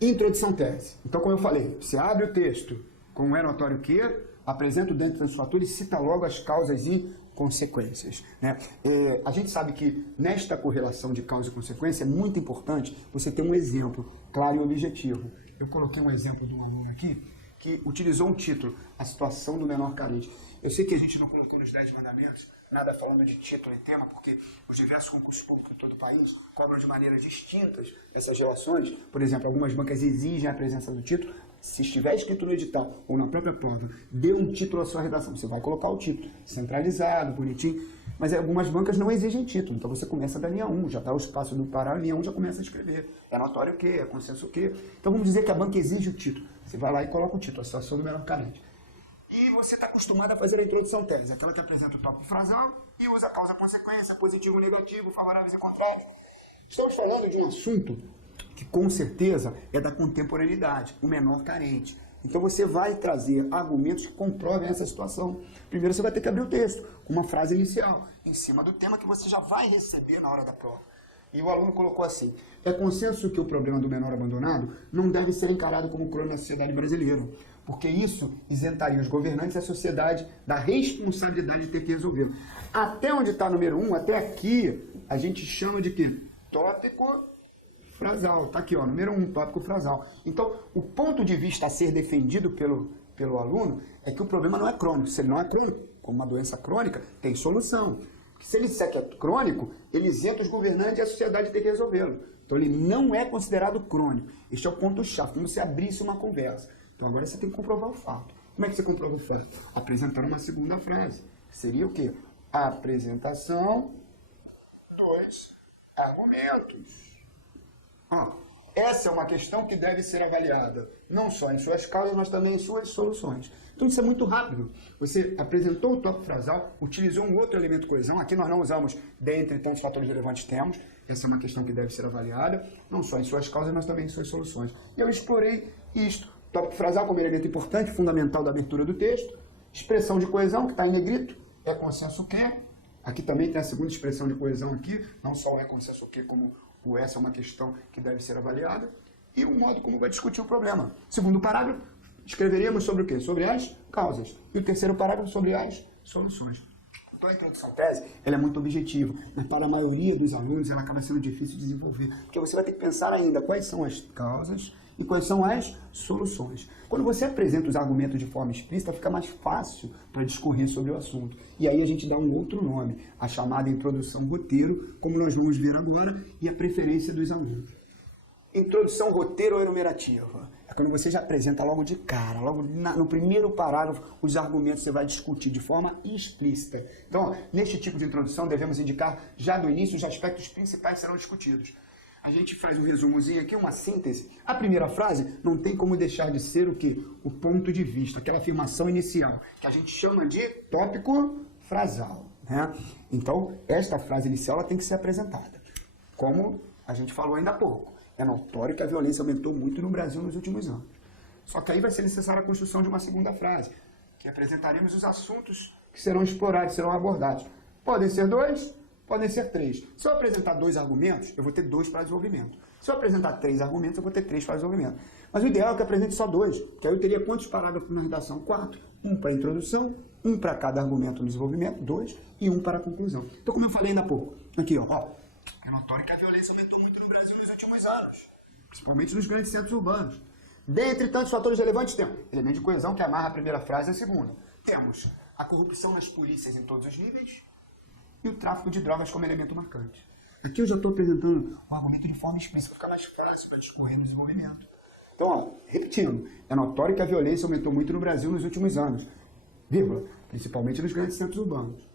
Introdução tese. Então, como eu falei, você abre o texto com é notório que, apresenta o dentro dos fatores e cita logo as causas e consequências. Né? A gente sabe que nesta correlação de causa e consequência é muito importante você ter um exemplo claro e objetivo. Eu coloquei um exemplo de um aluno aqui que utilizou um título, a situação do menor carente. Eu sei que a gente não colocou nos 10 mandamentos nada falando de título e tema, porque os diversos concursos públicos de todo o país cobram de maneiras distintas essas relações. Por exemplo, algumas bancas exigem a presença do título. Se estiver escrito no edital ou na própria prova, dê um título à sua redação. Você vai colocar o título centralizado, bonitinho. Mas algumas bancas não exigem título. Então você começa da linha 1, já dá o espaço do parágrafo, linha 1 já começa a escrever. É notório o quê? É consenso o quê? Então vamos dizer que a banca exige o título. Você vai lá e coloca o título, a situação do menor carente. E você está acostumado a fazer a introdução tese. Aquilo que apresenta o tópico frasal e usa causa-consequência, positivo, negativo, favoráveis e contrários. Estamos falando de um assunto que com certeza é da contemporaneidade, o menor carente. Então você vai trazer argumentos que comprovem essa situação. Primeiro você vai ter que abrir o texto com uma frase inicial, em cima do tema que você já vai receber na hora da prova. E o aluno colocou assim: é consenso que o problema do menor abandonado não deve ser encarado como crônica na sociedade brasileira, porque isso isentaria os governantes e a sociedade da responsabilidade de ter que resolver. Até onde está número 1, até aqui, a gente chama de quê? Tópico frasal. Está aqui, ó, número 1, tópico frasal. Então, o ponto de vista a ser defendido pelo aluno é que o problema não é crônico. Se ele não é crônico, como uma doença crônica, tem solução. Porque se ele disser que é crônico, ele isenta os governantes e a sociedade de ter que resolvê-lo. Então, ele não é considerado crônico. Este é o ponto-chave, como se abrisse uma conversa. Então, agora você tem que comprovar o fato. Como é que você comprova o fato? Apresentando uma segunda frase. Seria o quê? A apresentação dos argumentos. Essa é uma questão que deve ser avaliada, não só em suas causas, mas também em suas soluções. Então isso é muito rápido. Você apresentou o tópico frasal, utilizou um outro elemento coesão. Aqui nós não usamos dentre tantos fatores relevantes temos. Essa é uma questão que deve ser avaliada, não só em suas causas, mas também em suas soluções. E eu explorei isto. Tópico frasal como elemento importante, fundamental da abertura do texto. Expressão de coesão, que está em negrito. É consenso o quê? Aqui também tem a segunda expressão de coesão aqui. Não só é consenso o quê, como o essa é uma questão que deve ser avaliada. E o modo como vai discutir o problema. Segundo parágrafo, escreveríamos sobre o quê? Sobre as causas. E o terceiro parágrafo sobre as soluções. Então a introdução à tese, ela é muito objetiva, mas para a maioria dos alunos ela acaba sendo difícil de desenvolver, porque você vai ter que pensar ainda quais são as causas e quais são as soluções. Quando você apresenta os argumentos de forma explícita, fica mais fácil para discorrer sobre o assunto. E aí a gente dá um outro nome, a chamada introdução roteiro, como nós vamos ver agora, e a preferência dos alunos. Introdução roteiro ou enumerativa. É quando você já apresenta logo de cara, logo no primeiro parágrafo, os argumentos que você vai discutir de forma explícita. Então, ó, neste tipo de introdução, devemos indicar já do início os aspectos principais que serão discutidos. A gente faz um resumozinho aqui, uma síntese. A primeira frase não tem como deixar de ser o quê? O ponto de vista, aquela afirmação inicial, que a gente chama de tópico frasal. Né? Então, esta frase inicial ela tem que ser apresentada. Como a gente falou ainda há pouco. É notório que a violência aumentou muito no Brasil nos últimos anos. Só que aí vai ser necessária a construção de uma segunda frase, que apresentaremos os assuntos que serão explorados, serão abordados. Podem ser 2, podem ser 3. Se eu apresentar 2 argumentos, eu vou ter 2 para desenvolvimento. Se eu apresentar 3 argumentos, eu vou ter 3 para desenvolvimento. Mas o ideal é que eu apresente só 2, porque aí eu teria quantos parágrafos na redação? 4. 1 para a introdução, 1 para cada argumento no desenvolvimento, 2, e 1 para a conclusão. Então, como eu falei ainda há pouco, aqui, ó, é notório que a violência aumentou muito no Brasil nos últimos anos, principalmente nos grandes centros urbanos. Dentre tantos fatores relevantes, temos elemento de coesão que amarra a primeira frase e a segunda. Temos a corrupção nas polícias em todos os níveis e o tráfico de drogas como elemento marcante. Aqui eu já estou apresentando o argumento de forma explícita, para ficar mais fácil para discorrer no desenvolvimento. Então, ó, repetindo, é notório que a violência aumentou muito no Brasil nos últimos anos, vírgula, principalmente nos grandes centros urbanos.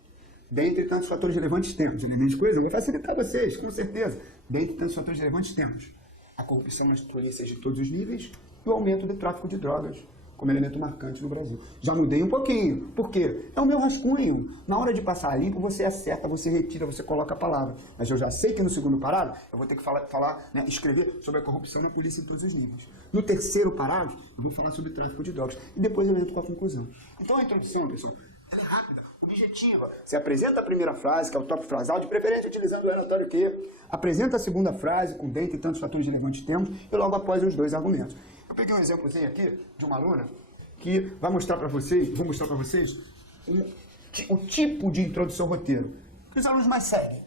Dentre tantos fatores relevantes temos, elementos de coesão, vou facilitar vocês, com certeza. Dentre tantos fatores relevantes temos a corrupção nas polícias de todos os níveis e o aumento do tráfico de drogas como elemento marcante no Brasil. Já mudei um pouquinho. Por quê? É o meu rascunho. Na hora de passar limpo, você acerta, você retira, você coloca a palavra. Mas eu já sei que no segundo parágrafo, eu vou ter que escrever sobre a corrupção na polícia em todos os níveis. No terceiro parágrafo, eu vou falar sobre o tráfico de drogas. E depois eu entro com a conclusão. Então a introdução, pessoal, ela é rápida. O objetiva. Você apresenta a primeira frase, que é o tópico frasal, de preferência utilizando o é notório que. Apresenta a segunda frase, com dentre tantos fatores relevantes temos, e logo após os dois argumentos. Eu peguei um exemplozinho aqui de uma aluna que vai mostrar para vocês, vou mostrar para vocês o tipo de introdução ao roteiro que os alunos mais seguem.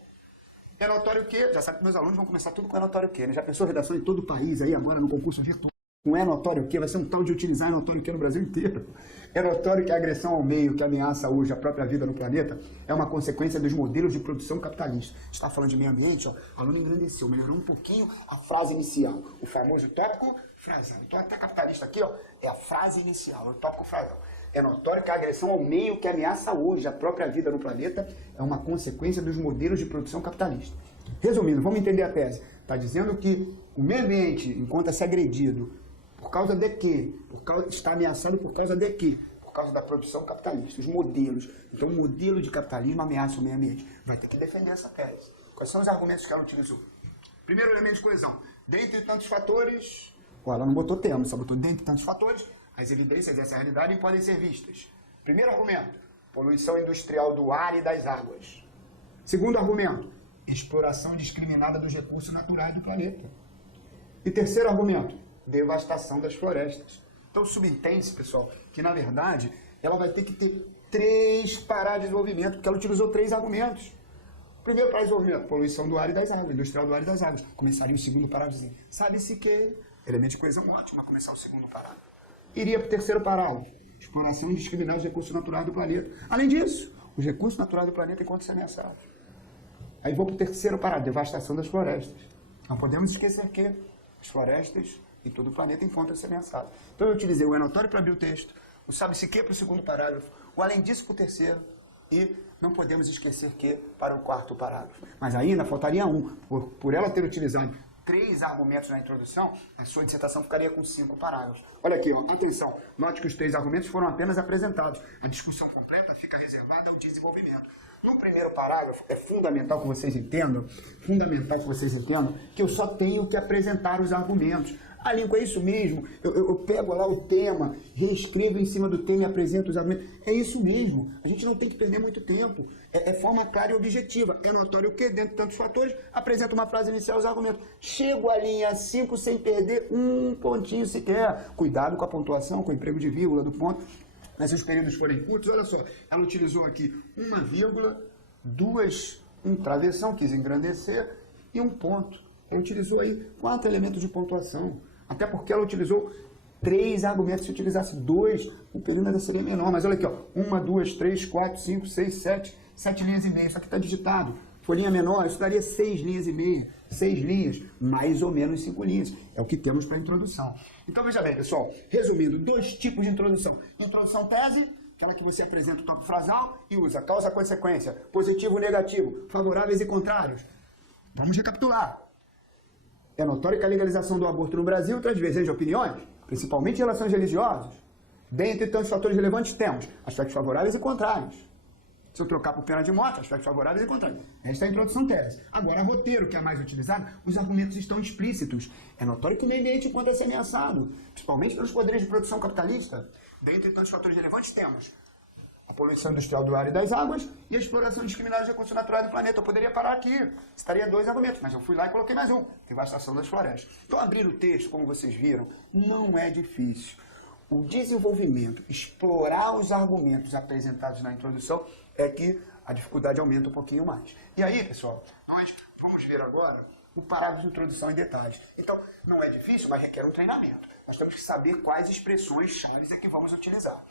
É notório que, já sabe que meus alunos vão começar tudo com é notório que, né? Já pensou redação em todo o país aí agora no concurso virtual? Com é notório que, vai ser um tal de utilizar é notório que no Brasil inteiro. É notório que a agressão ao meio que ameaça hoje a própria vida no planeta é uma consequência dos modelos de produção capitalista. Está falando de meio ambiente, ó, o aluno engrandeceu, melhorou um pouquinho a frase inicial, o famoso tópico frasal. Então até capitalista aqui, ó, é a frase inicial, o tópico frasal. É notório que a agressão ao meio que ameaça hoje a própria vida no planeta é uma consequência dos modelos de produção capitalista. Resumindo, vamos entender a tese. Está dizendo que o meio ambiente encontra-se agredido por causa de quê? Está ameaçado por causa de quê? Por causa da produção capitalista, os modelos. Então o modelo de capitalismo ameaça o meio ambiente. Vai ter que defender essa tese. Quais são os argumentos que ela utilizou? Primeiro elemento de coesão. Dentre tantos fatores... Ela não botou termo, só botou dentre tantos fatores... As evidências dessa realidade podem ser vistas. Primeiro argumento, poluição industrial do ar e das águas. Segundo argumento, exploração indiscriminada dos recursos naturais do planeta. E terceiro argumento, devastação das florestas. Então subentende-se, pessoal, que na verdade ela vai ter que ter 3 parágrafos de desenvolvimento, porque ela utilizou 3 argumentos. Primeiro parágrafo de desenvolvimento, poluição do ar e das águas, industrial do ar e das águas. Começaria o segundo parágrafo dizendo, sabe-se que, elemento de coesão ótimo a começar o segundo parágrafo. Iria para o terceiro parágrafo, exploração indiscriminada dos recursos naturais do planeta. Além disso, os recursos naturais do planeta encontram-se ameaçados. Aí vou para o terceiro parágrafo, devastação das florestas. Não podemos esquecer que as florestas e todo o planeta encontram-se ameaçados. Então eu utilizei o é notório para abrir o texto, o sabe-se que para o segundo parágrafo, o além disso para o terceiro e não podemos esquecer que para o quarto parágrafo. Mas ainda faltaria um, por ela ter utilizado 3 argumentos na introdução, a sua dissertação ficaria com 5 parágrafos. Olha aqui, ó, atenção, note que os 3 argumentos foram apenas apresentados. A discussão completa fica reservada ao desenvolvimento. No primeiro parágrafo, é fundamental que vocês entendam, que eu só tenho que apresentar os argumentos. Ah, Lincoln, é isso mesmo, eu pego lá o tema, reescrevo em cima do tema e apresento os argumentos. É isso mesmo, a gente não tem que perder muito tempo. É forma clara e objetiva. É notório que, dentro de tantos fatores, apresento uma frase inicial e os argumentos. Chego à linha 5 sem perder um pontinho sequer. Cuidado com a pontuação, com o emprego de vírgula do ponto. Mas se os períodos forem curtos, olha só, ela utilizou aqui uma vírgula, 2, um travessão, quis engrandecer, e um ponto. Ela utilizou aí 4 elementos de pontuação. Até porque ela utilizou 3 argumentos. Se utilizasse 2, o período ainda seria menor. Mas olha aqui, ó. 1, 2, 3, 4, 5, 6, 7. 7 linhas e meia. Isso aqui está digitado. Folhinha menor, isso daria 6 linhas e meia. 6 linhas, mais ou menos 5 linhas. É o que temos para a introdução. Então, veja bem, pessoal. Resumindo, 2 tipos de introdução. Introdução tese, aquela que você apresenta o tópico frasal e usa causa-consequência, positivo, negativo, favoráveis e contrários. Vamos recapitular. É notório que a legalização do aborto no Brasil traz divergência de opiniões, principalmente em relações religiosas. Dentre tantos fatores relevantes, temos aspectos favoráveis e contrários. Se eu trocar por pena de morte, aspectos favoráveis e contrários. Esta é a introdução tese. Agora, roteiro, que é mais utilizado, os argumentos estão explícitos. É notório que o meio ambiente encontra-se ameaçado, principalmente pelos poderes de produção capitalista. Dentre tantos fatores relevantes, temos a poluição industrial do ar e das águas e a exploração indiscriminada de recursos naturais do planeta. Eu poderia parar aqui, estaria 2 argumentos, mas eu fui lá e coloquei mais um, devastação das florestas. Então, abrir o texto, como vocês viram, não é difícil. O desenvolvimento, explorar os argumentos apresentados na introdução, é que a dificuldade aumenta um pouquinho mais. E aí, pessoal, nós vamos ver agora o parágrafo de introdução em detalhes. Então, não é difícil, mas requer um treinamento. Nós temos que saber quais expressões-chave é que vamos utilizar.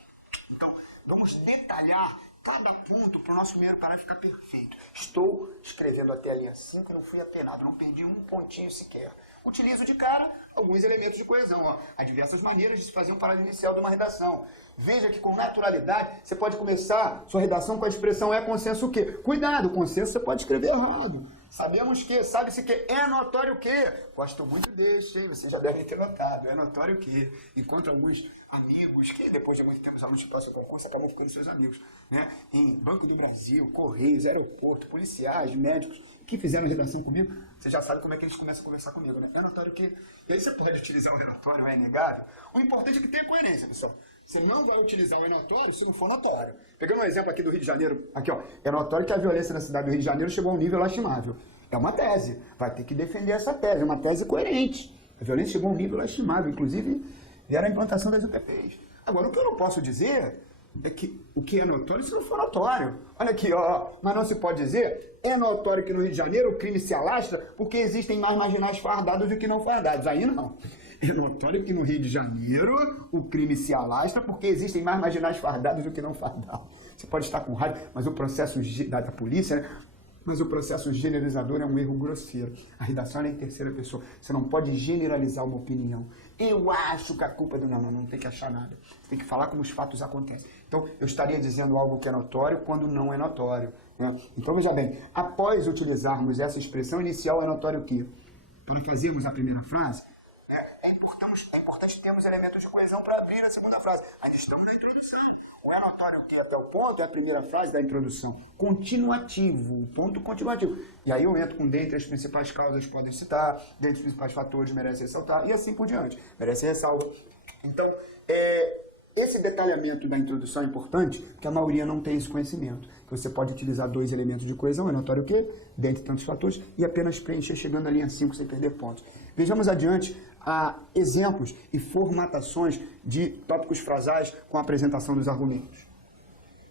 Então, vamos detalhar cada ponto para o nosso primeiro parágrafo ficar perfeito. Estou escrevendo até a linha 5 e não fui apenado, não perdi um pontinho sequer. Utilizo de cara alguns elementos de coesão. Ó. Há diversas maneiras de se fazer um parágrafo inicial de uma redação. Veja que com naturalidade você pode começar sua redação com a expressão é consenso o quê? Cuidado, consenso você pode escrever errado. Sabemos que, sabe-se que é notório que. Gosto muito deste, hein? Vocês já devem ter notado. É notório que. Encontro alguns amigos que depois de muito tempo os alunos que passam o concurso acabam ficando seus amigos, né? Em Banco do Brasil, Correios, aeroporto, policiais, médicos que fizeram redação comigo, você já sabe como é que eles começam a conversar comigo, né? É notório que... E aí você pode utilizar o relatório, é inegável. O importante é que tenha coerência, pessoal. Você não vai utilizar o é notório se não for notório. Pegando um exemplo aqui do Rio de Janeiro, aqui ó, é notório que a violência na cidade do Rio de Janeiro chegou a um nível lastimável. É uma tese, vai ter que defender essa tese, é uma tese coerente. A violência chegou a um nível lastimável, inclusive vieram a implantação das UTPs. Agora, o que eu não posso dizer é que o que é notório se não for notório. Olha aqui, ó, mas não se pode dizer, é notório que no Rio de Janeiro o crime se alastra porque existem mais marginais fardados do que não fardados. Aí não. É notório que no Rio de Janeiro o crime se alastra porque existem mais marginais fardados do que não fardados. Você pode estar com raiva, mas o processo da polícia, né? Mas o processo generalizador é um erro grosseiro. A redação é em terceira pessoa. Você não pode generalizar uma opinião. Eu acho que a culpa é do... Não tem que achar nada. Você tem que falar como os fatos acontecem. Então, eu estaria dizendo algo que é notório quando não é notório, né? Então, veja bem, após utilizarmos essa expressão inicial, é notório que, para fazermos a primeira frase, é importante termos elementos de coesão para abrir a segunda frase. Ainda estamos na introdução. O é notório que até o ponto é a primeira frase da introdução. Continuativo, ponto continuativo. E aí eu entro com dentre as principais causas podem citar, dentre os principais fatores merece ressaltar, e assim por diante. Merece ressalva. Então, esse detalhamento da introdução é importante, porque a maioria não tem esse conhecimento. Que você pode utilizar dois elementos de coesão, é notório o quê? Dentre tantos fatores, e apenas preencher chegando na linha 5 sem perder pontos. Vejamos adiante exemplos e formatações de tópicos frasais com a apresentação dos argumentos.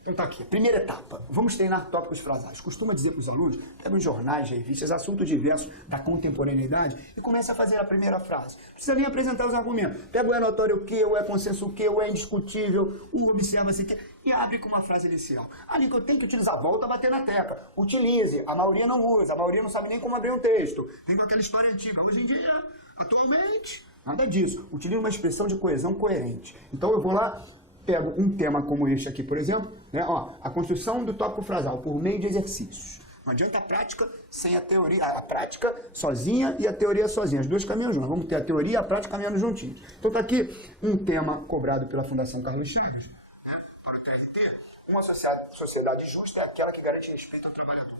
Então tá aqui, primeira etapa, vamos treinar tópicos frasais. Costuma dizer para os alunos, pega os jornais, revistas, assuntos diversos da contemporaneidade e começa a fazer a primeira frase. Não precisa nem apresentar os argumentos. Pega o é notório o quê, o é consenso o quê, o é indiscutível, o observa-se o quê, e abre com uma frase inicial. Ali que eu tenho que utilizar, volta a bater na tecla. Utilize, a maioria não usa, a maioria não sabe nem como abrir um texto. Tem aquela história antiga, hoje em dia, atualmente, nada disso. Utilize uma expressão de coesão coerente. Então eu vou lá, pego um tema como este aqui, por exemplo, né, ó, a construção do tópico frasal por meio de exercícios. Não adianta a prática sem a teoria, a prática sozinha e a teoria sozinha. As duas caminham juntas. Vamos ter a teoria e a prática caminhando juntinhos. Então está aqui um tema cobrado pela Fundação Carlos Chagas, né, para o TRT. Uma sociedade justa é aquela que garante respeito ao trabalhador.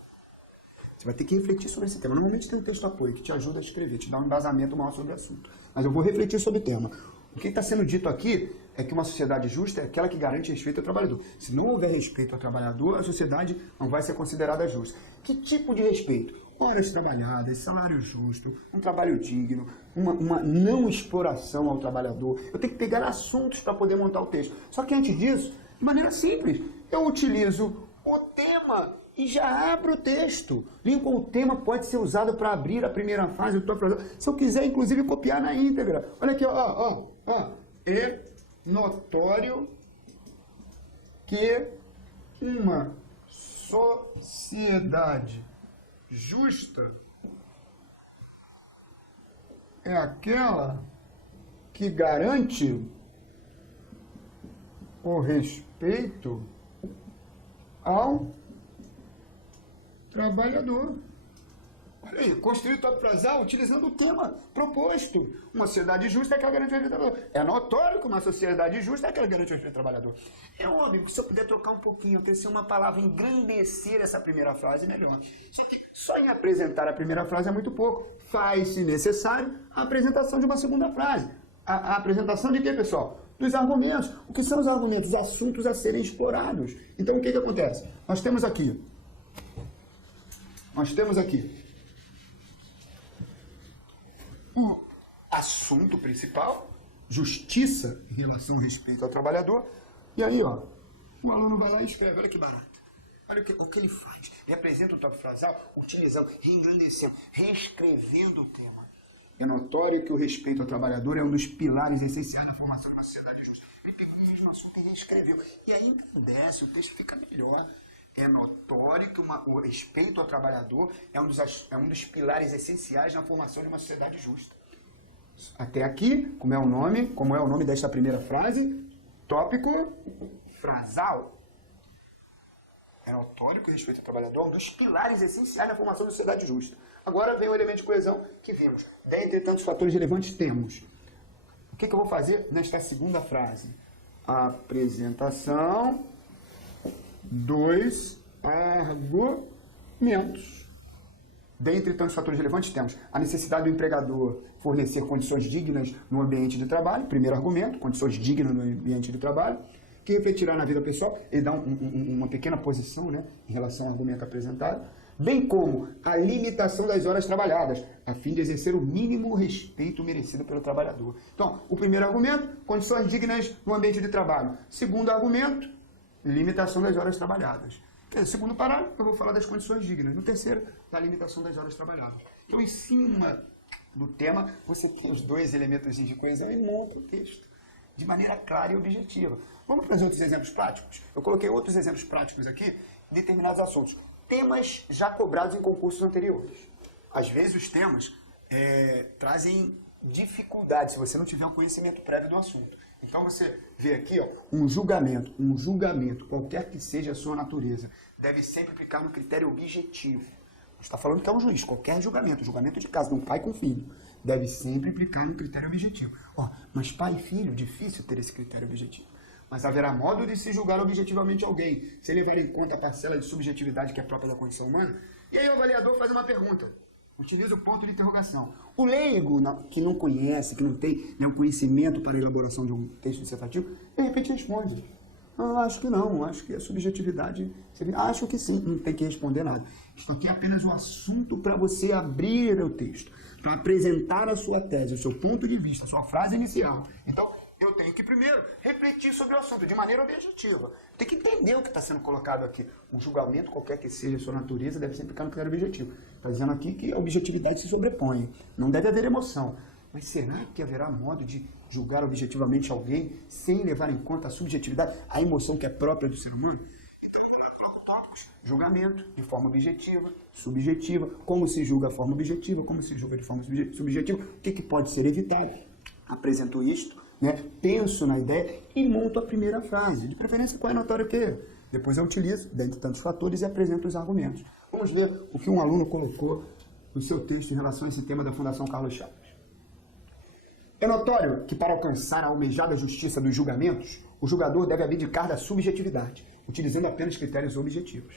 Você vai ter que refletir sobre esse tema. Normalmente tem um texto apoio que te ajuda a escrever, te dá um embasamento maior sobre o assunto. Mas eu vou refletir sobre o tema. O que está sendo dito aqui é que uma sociedade justa é aquela que garante respeito ao trabalhador. Se não houver respeito ao trabalhador, a sociedade não vai ser considerada justa. Que tipo de respeito? Horas trabalhadas, salário justo, um trabalho digno, uma não exploração ao trabalhador. Eu tenho que pegar assuntos para poder montar o texto. Só que antes disso, de maneira simples, eu utilizo o tema e já abro o texto. Lincoln, o tema pode ser usado para abrir a primeira frase do tópico. Se eu quiser, inclusive, copiar na íntegra. Olha aqui, ó. É notório que uma sociedade justa é aquela que garante o respeito ao trabalhador. Olha aí, construir o tópico frasal utilizando o tema proposto. Uma sociedade justa é aquela que garante o respeito ao trabalhador. É notório que uma sociedade justa é aquela que garante o respeito ao trabalhador. É óbvio que se eu puder trocar um pouquinho, ter uma palavra, engrandecer essa primeira frase, melhor. Só em apresentar a primeira frase é muito pouco. Faz-se necessário a apresentação de uma segunda frase. A apresentação de quê, pessoal? Dos argumentos. O que são os argumentos? Os assuntos a serem explorados. Então, o que acontece? Nós temos aqui o assunto principal, justiça em relação ao respeito ao trabalhador, e aí, ó, o aluno vai lá e escreve, olha que barato. Olha o que ele faz. Ele apresenta o tópico frasal utilizando, reengrandecendo, reescrevendo o tema. É notório que o respeito ao trabalhador é um dos pilares essenciais da formação de uma sociedade justa. Ele pegou o mesmo assunto e reescreveu. E aí engrandece, o texto fica melhor. É notório que o respeito ao trabalhador é um dos pilares essenciais na formação de uma sociedade justa. Até aqui, como é o nome desta primeira frase? Tópico frasal. É notório que o respeito ao trabalhador é um dos pilares essenciais na formação da sociedade justa. Agora vem o elemento de coesão que vimos. Dentre tantos fatores relevantes, temos. O que eu vou fazer nesta segunda frase? Apresentação dos argumentos. Dentre tantos fatores relevantes, temos a necessidade do empregador fornecer condições dignas no ambiente de trabalho, primeiro argumento, condições dignas no ambiente de trabalho, que refletirá na vida pessoal e dá uma pequena posição, né, em relação ao argumento apresentado, bem como a limitação das horas trabalhadas, a fim de exercer o mínimo respeito merecido pelo trabalhador. Então, o primeiro argumento, condições dignas no ambiente de trabalho. Segundo argumento, limitação das horas trabalhadas. No segundo parágrafo, eu vou falar das condições dignas. No terceiro, da limitação das horas trabalhadas. Então, em cima do tema, você tem os dois elementos de coesão e monta o texto de maneira clara e objetiva. Vamos para os outros exemplos práticos? Eu coloquei outros exemplos práticos aqui, de determinados assuntos. Temas já cobrados em concursos anteriores. Às vezes, os temas trazem dificuldade se você não tiver um conhecimento prévio do assunto. Então você vê aqui, ó, um julgamento, qualquer que seja a sua natureza, deve sempre aplicar no critério objetivo. A gente está falando que é um juiz, qualquer julgamento de caso, de um pai com filho, deve sempre aplicar no critério objetivo. Ó, mas pai e filho, difícil ter esse critério objetivo. Mas haverá modo de se julgar objetivamente alguém, sem levar em conta a parcela de subjetividade que é própria da condição humana. E aí o avaliador faz uma pergunta. Utiliza o ponto de interrogação. O leigo, que não conhece, que não tem nenhum conhecimento para a elaboração de um texto dissertativo, de repente responde. Acho que não, acho que a subjetividade... Acho que sim, não tem que responder nada. Isso aqui é apenas um assunto para você abrir o texto, para apresentar a sua tese, o seu ponto de vista, a sua frase inicial. Então, eu tenho que primeiro refletir sobre o assunto de maneira objetiva. Tem que entender o que está sendo colocado aqui. Um julgamento, qualquer que seja a sua natureza, deve sempre ficar no critério objetivo. Está dizendo aqui que a objetividade se sobrepõe. Não deve haver emoção. Mas será que haverá modo de julgar objetivamente alguém sem levar em conta a subjetividade, a emoção que é própria do ser humano? Então, eu coloco tópicos. Julgamento de forma objetiva, subjetiva. Como se julga a forma objetiva, como se julga de forma subjetiva. O que pode ser evitado? Apresento isto. Né? Penso na ideia e monto a primeira frase. De preferência, qual é notório que? Depois eu utilizo, dentre tantos fatores, e apresento os argumentos. Vamos ver o que um aluno colocou no seu texto em relação a esse tema da Fundação Carlos Chagas. É notório que, para alcançar a almejada justiça dos julgamentos, o julgador deve abdicar da subjetividade, utilizando apenas critérios objetivos.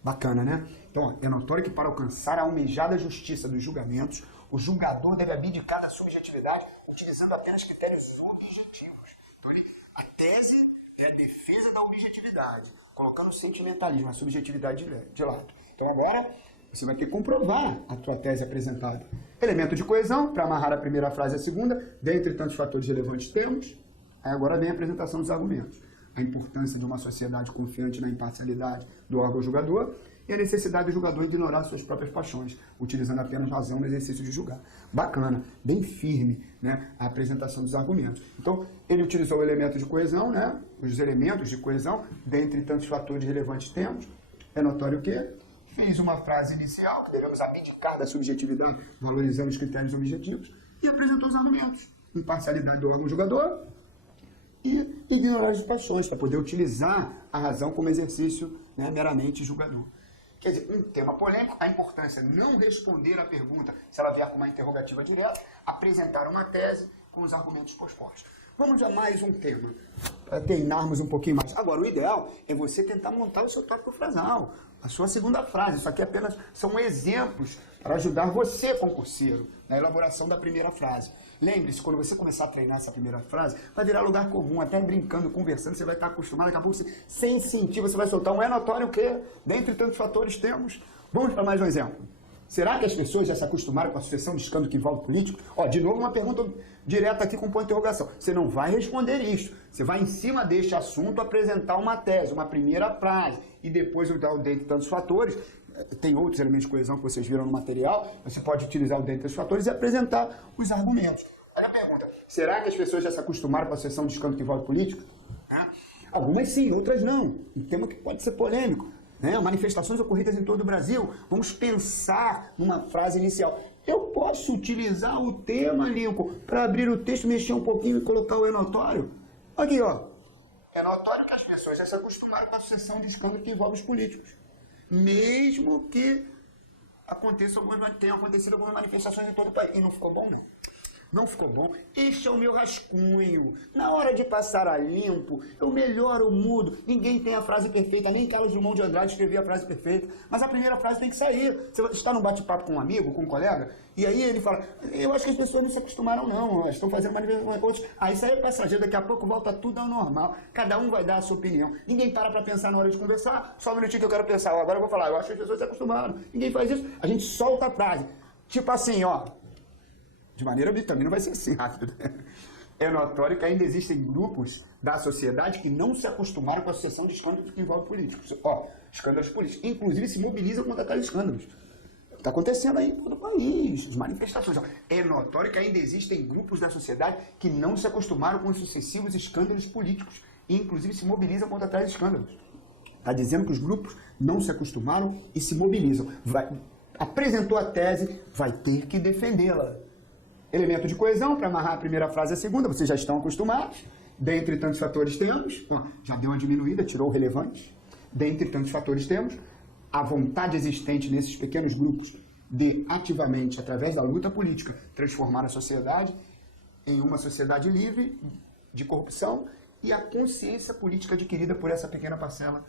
Bacana, né? Então, ó, é notório que, para alcançar a almejada justiça dos julgamentos, o julgador deve abdicar da subjetividade, utilizando apenas critérios objetivos. Então, a tese é a defesa da objetividade, colocando o sentimentalismo, a subjetividade de lado. Então, agora, você vai ter que comprovar a tua tese apresentada. Elemento de coesão, para amarrar a primeira frase e a segunda, dentre tantos fatores relevantes temos. Aí agora vem a apresentação dos argumentos. A importância de uma sociedade confiante na imparcialidade do órgão julgador e a necessidade do julgador de ignorar suas próprias paixões, utilizando apenas razão no exercício de julgar. Bacana, bem firme, né, a apresentação dos argumentos. Então, ele utilizou o elemento de coesão, né, os elementos de coesão, dentre tantos fatores relevantes temos. É notório que fez uma frase inicial, que devemos abdicar da subjetividade, valorizando os critérios objetivos, e apresentou os argumentos. Imparcialidade do órgão julgador e ignorar as paixões, para poder utilizar a razão como exercício, né, meramente julgador. Quer dizer, um tema polêmico, a importância é não responder à pergunta se ela vier com uma interrogativa direta, apresentar uma tese com os argumentos pospostos. Vamos a mais um tema, para treinarmos um pouquinho mais. Agora, o ideal é você tentar montar o seu tópico frasal, a sua segunda frase. Isso aqui apenas são exemplos para ajudar você, concurseiro, na elaboração da primeira frase. Lembre-se, quando você começar a treinar essa primeira frase, vai virar lugar comum, até brincando, conversando, você vai estar acostumado, daqui a pouco, sem sentir, você vai soltar um é notório que, dentre tantos fatores temos. Vamos para mais um exemplo. Será que as pessoas já se acostumaram com a sucessão de escândalos que envolve político? Ó, de novo uma pergunta direta aqui com ponto de interrogação. Você não vai responder isso. Você vai, em cima deste assunto, apresentar uma tese, uma primeira frase, e depois, dentre tantos fatores, tem outros elementos de coesão que vocês viram no material, você pode utilizar o dentre tantos fatores e apresentar os argumentos. Olha a pergunta. Será que as pessoas já se acostumaram com a sucessão de escândalos que envolve político? Algumas sim, outras não. Um tema que pode ser polêmico. Né? Manifestações ocorridas em todo o Brasil. Vamos pensar numa frase inicial. Eu posso utilizar o tema, Lincoln, para abrir o texto, mexer um pouquinho e colocar o é notório? Aqui, ó. É notório que as pessoas já se acostumaram com a sucessão de escândalos que envolve os políticos. Mesmo que tenham acontecido algumas manifestações em todo o país. E não ficou bom, não. não ficou bom, este é o meu rascunho. Na hora de passar a limpo, eu melhoro, eu mudo. Ninguém tem a frase perfeita, nem Carlos Drummond de Andrade escrevia a frase perfeita. Mas a primeira frase tem que sair. Você está num bate-papo com um amigo, com um colega, e aí ele fala, eu acho que as pessoas não se acostumaram não, elas estão fazendo manifestações com outros. Aí sai o passageiro, daqui a pouco volta tudo ao normal. Cada um vai dar a sua opinião. Ninguém para pensar na hora de conversar. Só um minutinho que eu quero pensar. Agora eu vou falar, eu acho que as pessoas se acostumaram. Ninguém faz isso. A gente solta a frase. Tipo assim, ó. De maneira também não vai ser assim rápido. É notório que ainda existem grupos da sociedade que não se acostumaram com a sucessão de escândalos que envolvem políticos. Ó, escândalos políticos. Inclusive se mobilizam contra tais escândalos. Está acontecendo aí em todo o país, as manifestações. É notório que ainda existem grupos da sociedade que não se acostumaram com os sucessivos escândalos políticos e inclusive se mobilizam contra tais escândalos. Está dizendo que os grupos não se acostumaram e se mobilizam. Apresentou a tese, vai ter que defendê-la. Elemento de coesão, para amarrar a primeira frase e a segunda, vocês já estão acostumados. Dentre tantos fatores temos, já deu uma diminuída, tirou o relevante. Dentre tantos fatores temos a vontade existente nesses pequenos grupos de ativamente, através da luta política, transformar a sociedade em uma sociedade livre de corrupção e a consciência política adquirida por essa pequena parcela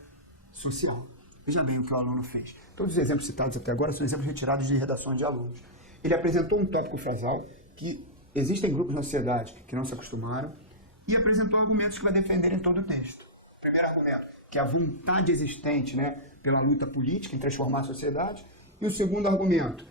social. Veja bem o que o aluno fez. Todos os exemplos citados até agora são exemplos retirados de redações de alunos. Ele apresentou um tópico frasal que existem grupos na sociedade que não se acostumaram e apresentou argumentos que vai defender em todo o texto. Primeiro argumento, que é a vontade existente, pela luta política em transformar a sociedade. E o segundo argumento,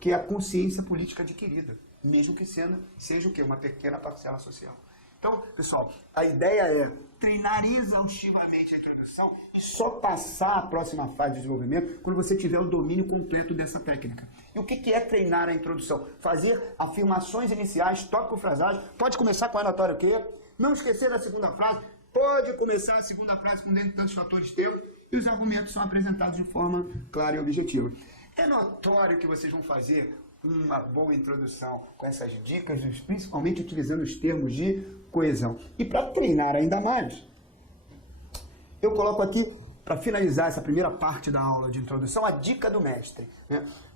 que é a consciência política adquirida, mesmo que seja o quê? Uma pequena parcela social. Então, pessoal, a ideia é treinar exaustivamente a introdução e só passar a próxima fase de desenvolvimento quando você tiver o domínio completo dessa técnica. E o que é treinar a introdução? Fazer afirmações iniciais, tópico-frasagem, pode começar com a anatória o quê? Não esquecer da segunda frase, pode começar a segunda frase com dentro de tantos fatores teus e os argumentos são apresentados de forma clara e objetiva. É notório que vocês vão fazer uma boa introdução com essas dicas, principalmente utilizando os termos de coesão. E para treinar ainda mais, eu coloco aqui, para finalizar essa primeira parte da aula de introdução, a dica do mestre.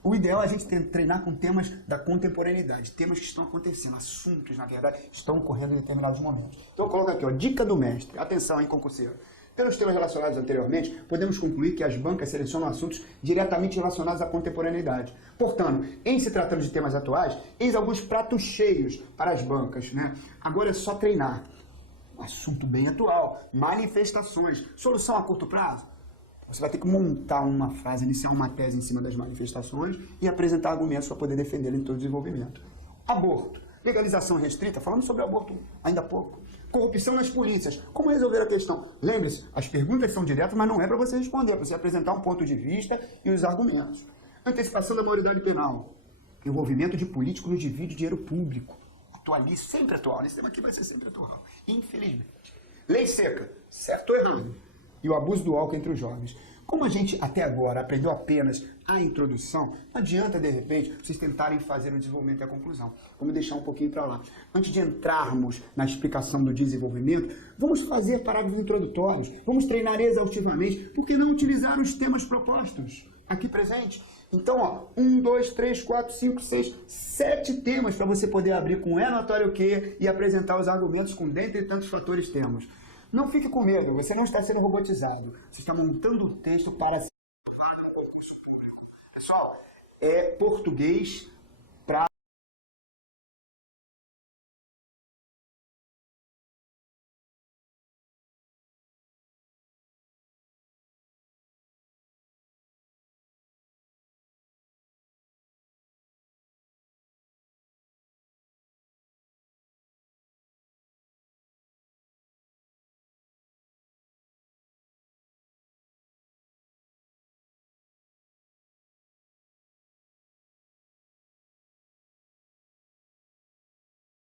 O ideal é a gente treinar com temas da contemporaneidade, temas que estão acontecendo, assuntos, na verdade, estão ocorrendo em determinados momentos. Então eu coloco aqui, ó, dica do mestre. Atenção, hein, concurseiro. Pelos temas relacionados anteriormente, podemos concluir que as bancas selecionam assuntos diretamente relacionados à contemporaneidade. Portanto, em se tratando de temas atuais, eis alguns pratos cheios para as bancas. Agora é só treinar. Assunto bem atual, manifestações, solução a curto prazo. Você vai ter que montar uma frase, iniciar uma tese em cima das manifestações e apresentar argumentos para poder defendê-la em todo o desenvolvimento. Aborto. Legalização restrita, falamos sobre aborto ainda há pouco. Corrupção nas polícias. Como resolver a questão? Lembre-se, as perguntas são diretas, mas não é para você responder, é para você apresentar um ponto de vista e os argumentos. Antecipação da maioridade penal. Envolvimento de político no desvio de dinheiro público. Atualize, sempre atual. Nesse tema aqui vai ser sempre atual. Infelizmente. Lei seca. Certo ou errado? E o abuso do álcool entre os jovens. Como a gente até agora aprendeu apenas a introdução, não adianta, de repente, vocês tentarem fazer o desenvolvimento e a conclusão. Vamos deixar um pouquinho para lá. Antes de entrarmos na explicação do desenvolvimento, vamos fazer parágrafos introdutórios, vamos treinar exaustivamente, por que não utilizar os temas propostos aqui presentes? Então, ó, 1, 2, 3, 4, 5, 6, 7 temas para você poder abrir com é notório o quê e apresentar os argumentos com dentre tantos fatores temos. Não fique com medo, você não está sendo robotizado. Você está montando o texto para ser um concurso público. Pessoal, é português